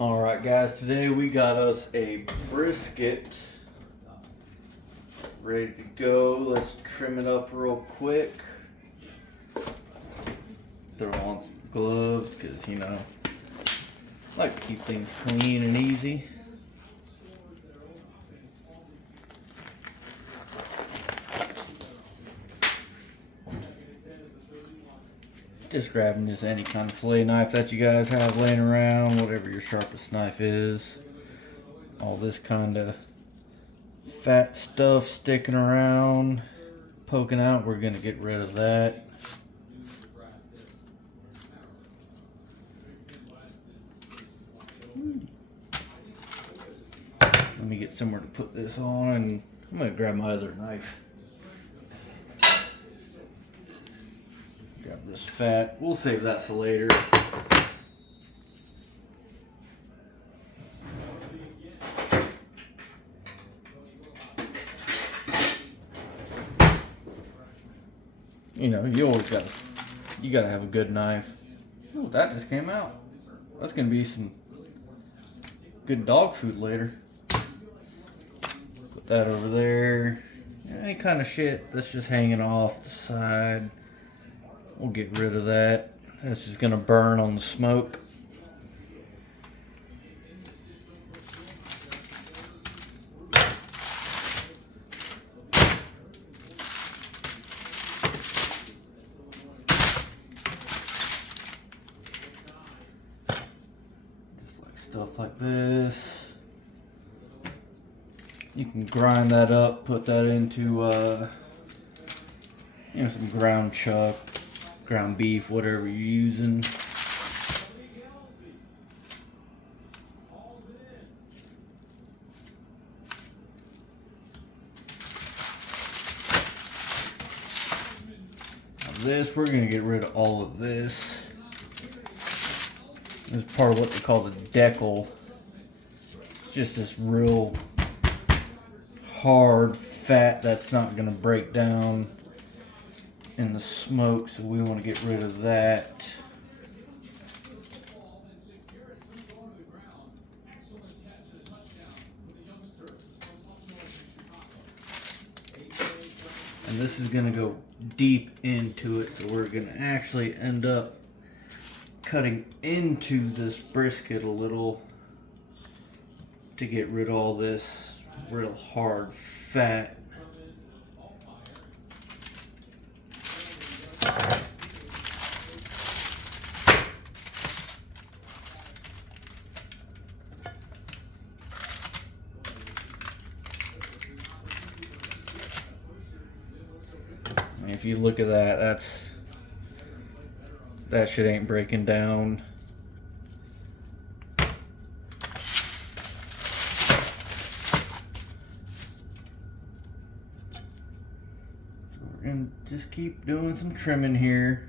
Alright guys, today we got us a brisket ready to go. Let's trim it up real quick. Throw on some gloves because, you know, I like to keep things clean and easy. Just grabbing just any kind of fillet knife that you guys have laying around, whatever your sharpest knife is. All this kind of fat stuff sticking around, poking out, we're going to get rid of that. Let me get somewhere to put this on, and I'm going to grab my other knife. Grab this fat. We'll save that for later. You know, you gotta have a good knife. Oh, that just came out. That's gonna be some good dog food later. Put that over there. Any kind of shit that's just hanging off the side, we'll get rid of that. That's just gonna burn on the smoke. Just like stuff like this. You can grind that up, put that into you know, some ground chuck, ground beef, whatever you're using. Now this, we're gonna get rid of all of this. This is part of what they call the decal. It's just this real hard fat that's not gonna break down in the smoke, so we want to get rid of that. And this is going to go deep into it, so we're going to actually end up cutting into this brisket a little to get rid of all this real hard fat. If you look at that, that shit ain't breaking down. So we're gonna just keep doing some trimming here.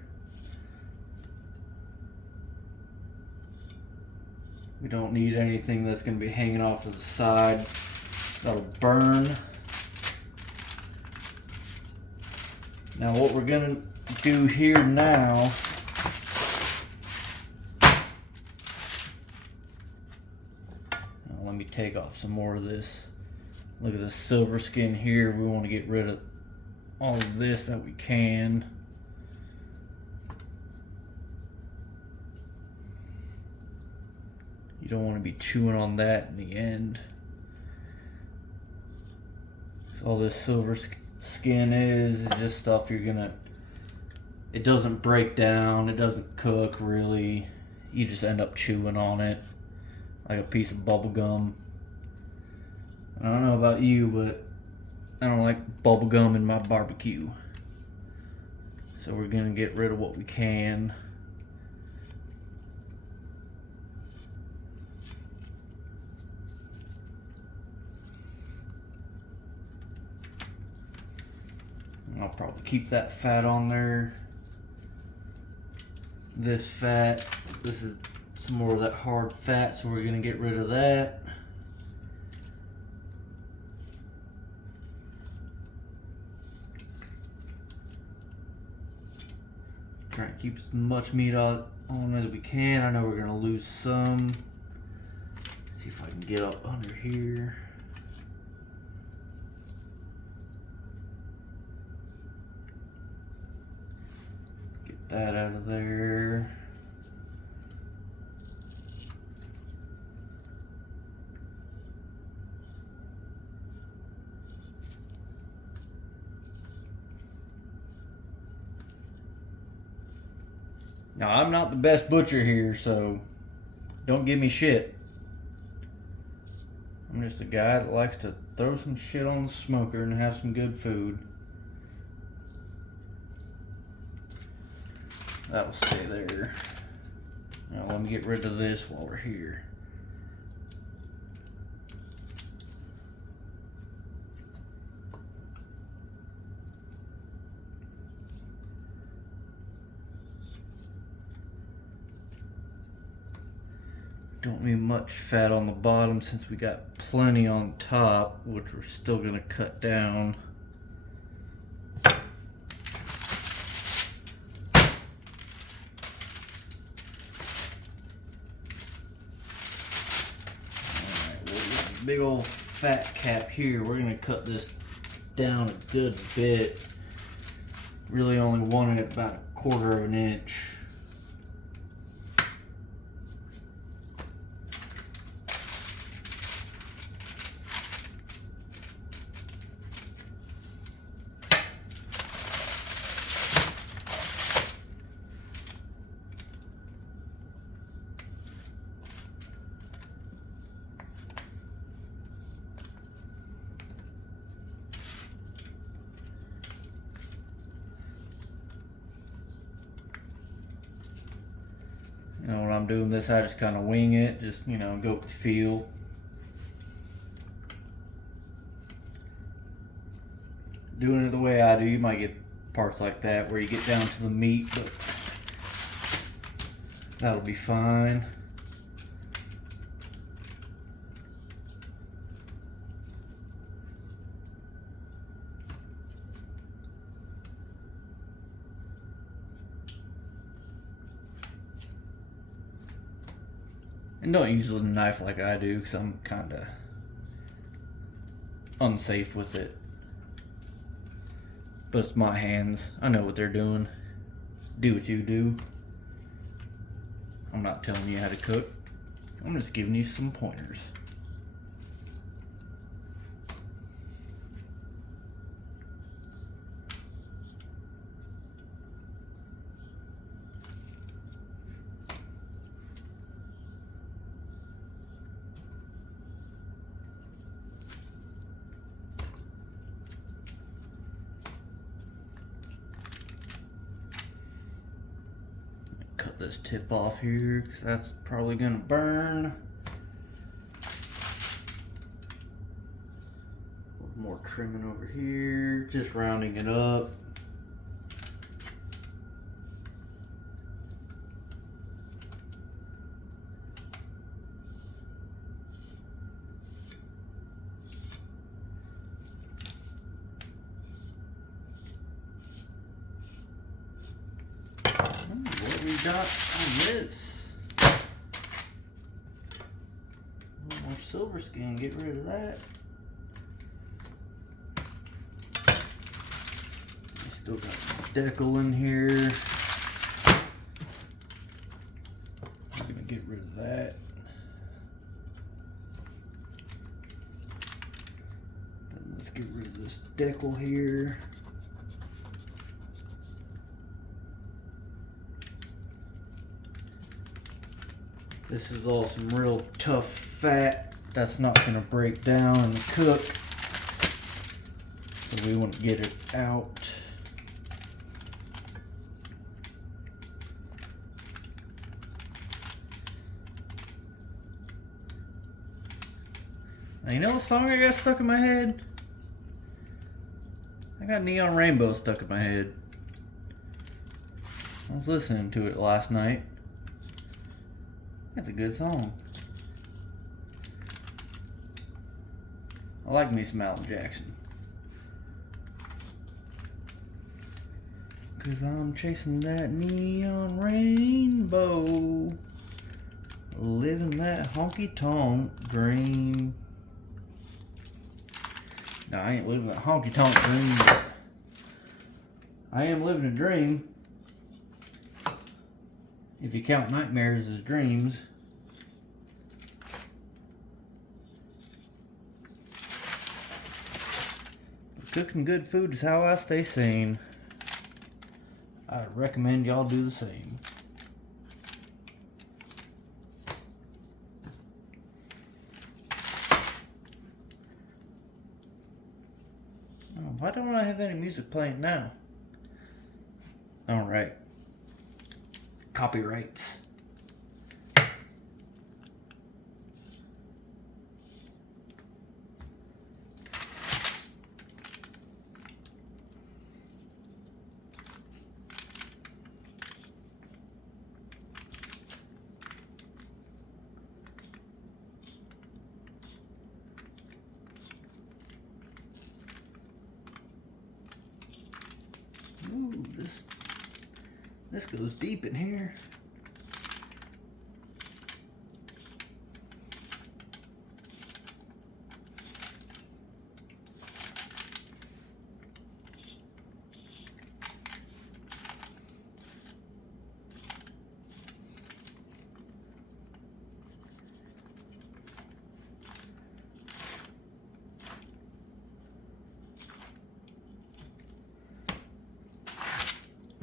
We don't need anything that's gonna be hanging off to the side. That'll burn. Now what we're gonna do here now, let me take off some more of this. Look at the silver skin here. We want to get rid of all of this that we can. You don't want to be chewing on that in the end. So all this silver skin is just stuff you're gonna, it doesn't break down, it doesn't cook really, you just end up chewing on it like a piece of bubble gum. I don't know about you, but I don't like bubble gum in my barbecue, so we're gonna get rid of what we can. I'll probably keep that fat on there. This fat, this is some more of that hard fat, so we're gonna get rid of that. Try and keep as much meat on as we can. I know we're gonna lose some. See if I can get up under here. Get that out of there. Now, I'm not the best butcher here, so don't give me shit. I'm just a guy that likes to throw some shit on the smoker and have some good food. That'll stay there. Now, let me get rid of this while we're here. Don't need much fat on the bottom since we got plenty on top, which we're still gonna cut down. Alright, we'll get a big old fat cap here. We're gonna cut this down a good bit. Really only wanted it about 1/4 of an inch. You know, when I'm doing this, I just kind of wing it, just, you know, go with the feel. Doing it the way I do, you might get parts like that where you get down to the meat, but that'll be fine. And don't use a knife like I do, because I'm kind of unsafe with it. But it's my hands. I know what they're doing. Do what you do. I'm not telling you how to cook. I'm just giving you some pointers. Cut this tip off here because that's probably gonna burn. A little more trimming over here, just rounding it up. What we got on this? A little more silver skin, get rid of that. We still got decal in here. I'm gonna get rid of that. Then let's get rid of this decal here. This is all some real tough fat that's not going to break down and cook, so we want to get it out. Now, you know what song I got stuck in my head? I got Neon Rainbow stuck in my head. I was listening to it last night. That's a good song. I like me some Alan Jackson. 'Cause I'm chasing that neon rainbow living that honky tonk dream. No, I ain't living that honky tonk dream, but I am living a dream. If you count nightmares as dreams. But cooking good food is how I stay sane. I recommend y'all do the same. Why don't I have any music playing now? Alright. Copyrights. Ooh, this goes deep in here.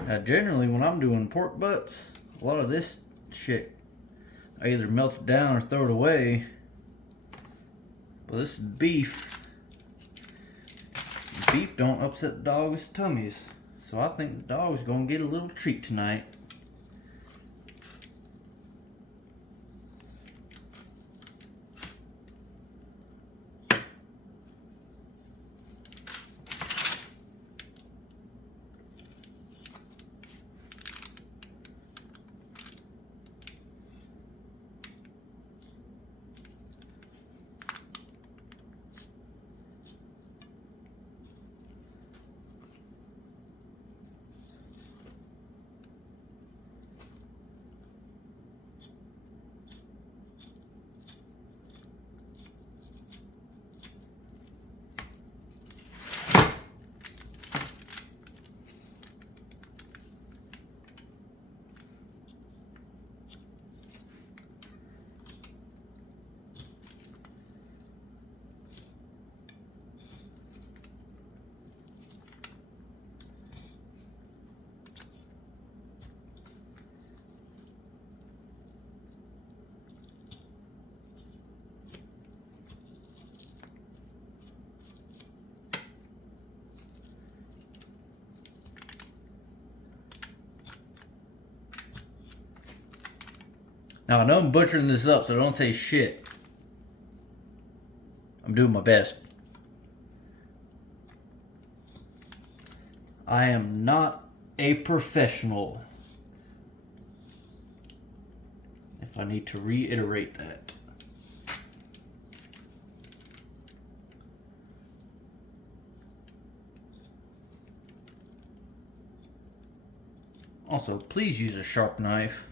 Now, generally, when I'm doing pork butts, a lot of this shit, I either melt it down or throw it away. But this is beef. Beef don't upset the dog's tummies. So I think the dog's gonna get a little treat tonight. Now, I know I'm butchering this up, so don't say shit. I'm doing my best. I am not a professional. If I need to reiterate that. Also, please use a sharp knife,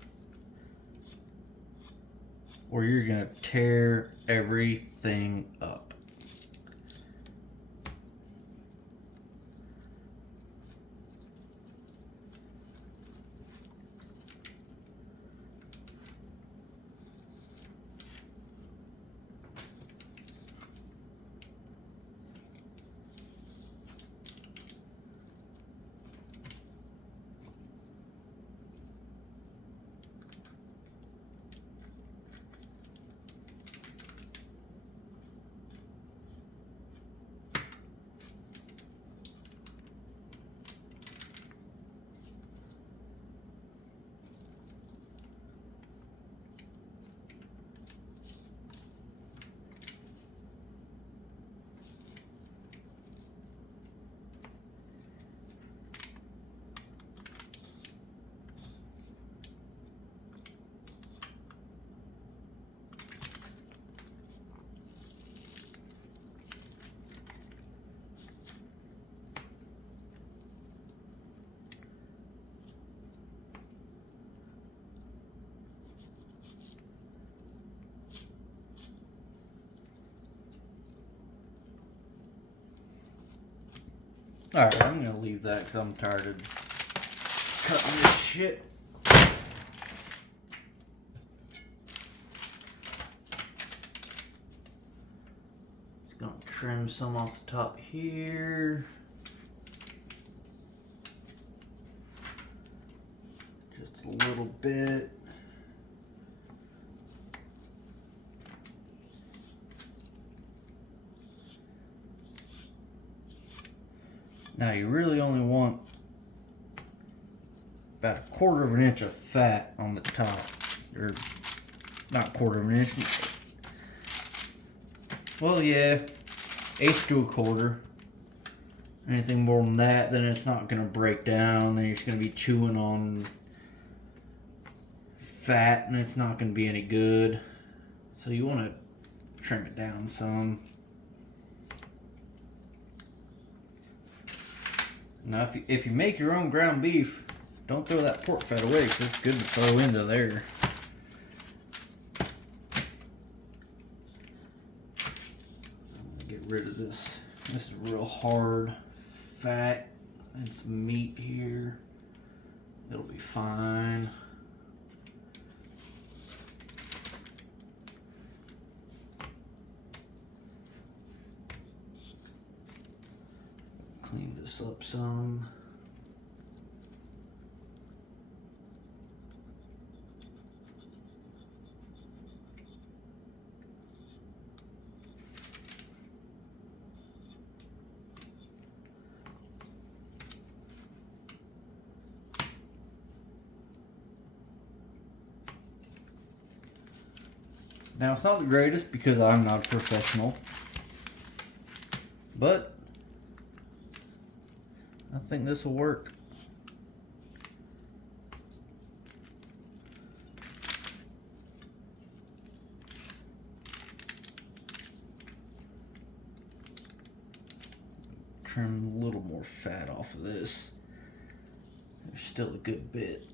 or you're gonna tear everything up. Alright, I'm gonna leave that because I'm tired of cutting this shit. Just gonna trim some off the top here. Just a little bit. Now you really only want about 1/4 of an inch of fat on the top, or not 1/4 of an inch. Well, yeah, 1/8 to 1/4. Anything more than that, then it's not gonna break down. Then you're just gonna be chewing on fat, and it's not gonna be any good. So you want to trim it down some. Now, if you make your own ground beef, don't throw that pork fat away because it's good to throw into there. I'm going to get rid of this. This is real hard fat and some meat here. It'll be fine. Clean this up some. Now, it's not the greatest because I'm not a professional, but I think this will work. Trim a little more fat off of this. There's still a good bit.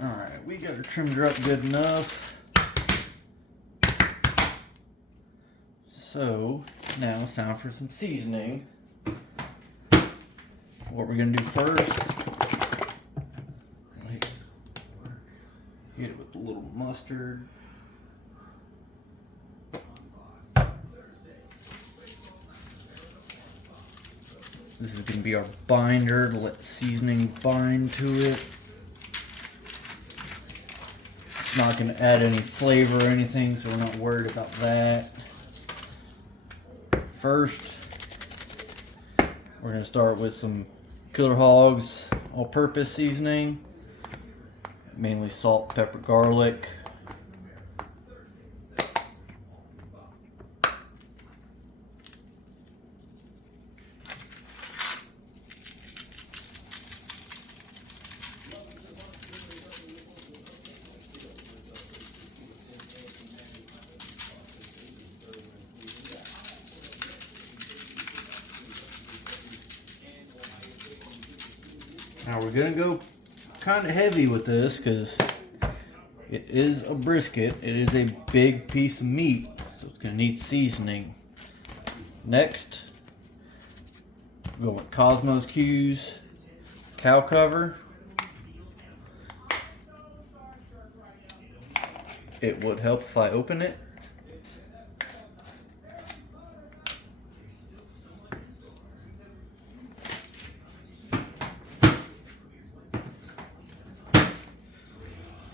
Alright, we got her trimmed her up good enough. So, now it's time for some seasoning. What we're going to do first, hit it with a little mustard. This is going to be our binder to let the seasoning bind to it. It's not going to add any flavor or anything, so we're not worried about that. First, we're going to start with some Killer Hogs all-purpose seasoning, mainly salt, pepper, garlic. Now we're gonna go kind of heavy with this because it is a brisket. It is a big piece of meat, so it's gonna need seasoning. Next, we'll go with Cosmos Q's cow cover. It would help if I open it.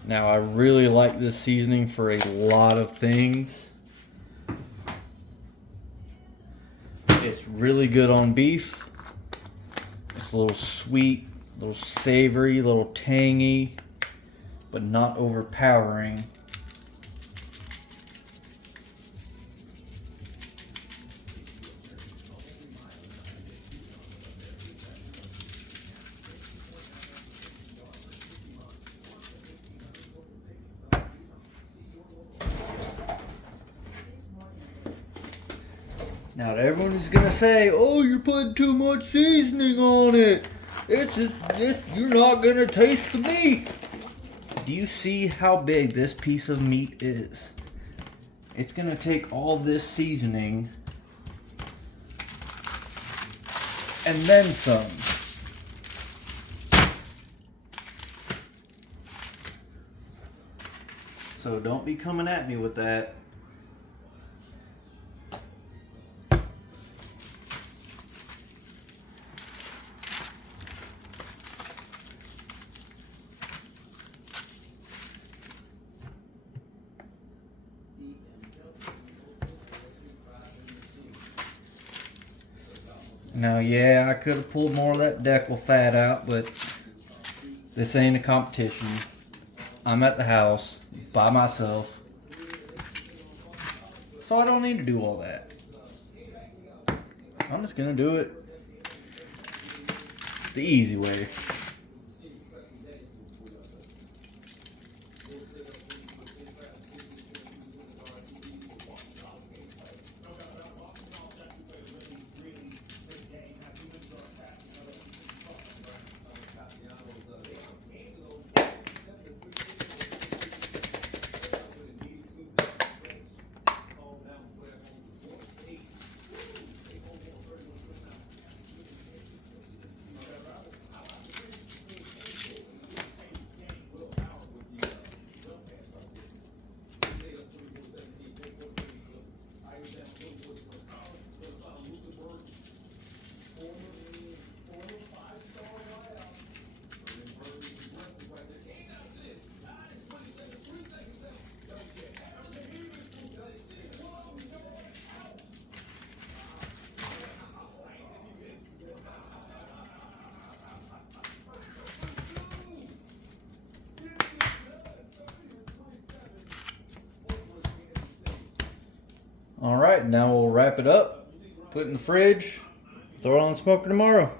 Now, I really like this seasoning for a lot of things. really good on beef. It's a little sweet, a little savory, a little tangy, but not overpowering. Now everyone is gonna say, "Oh, you're putting too much seasoning on it. It's just this. You're not gonna taste the meat." Do you see how big this piece of meat is? It's gonna take all this seasoning and then some. So don't be coming at me with that. Now, yeah, I could have pulled more of that deckle fat out, but this ain't a competition. I'm at the house by myself, so I don't need to do all that. I'm just gonna do it the easy way. All right, now we'll wrap it up, put it in the fridge, throw it on the smoker tomorrow.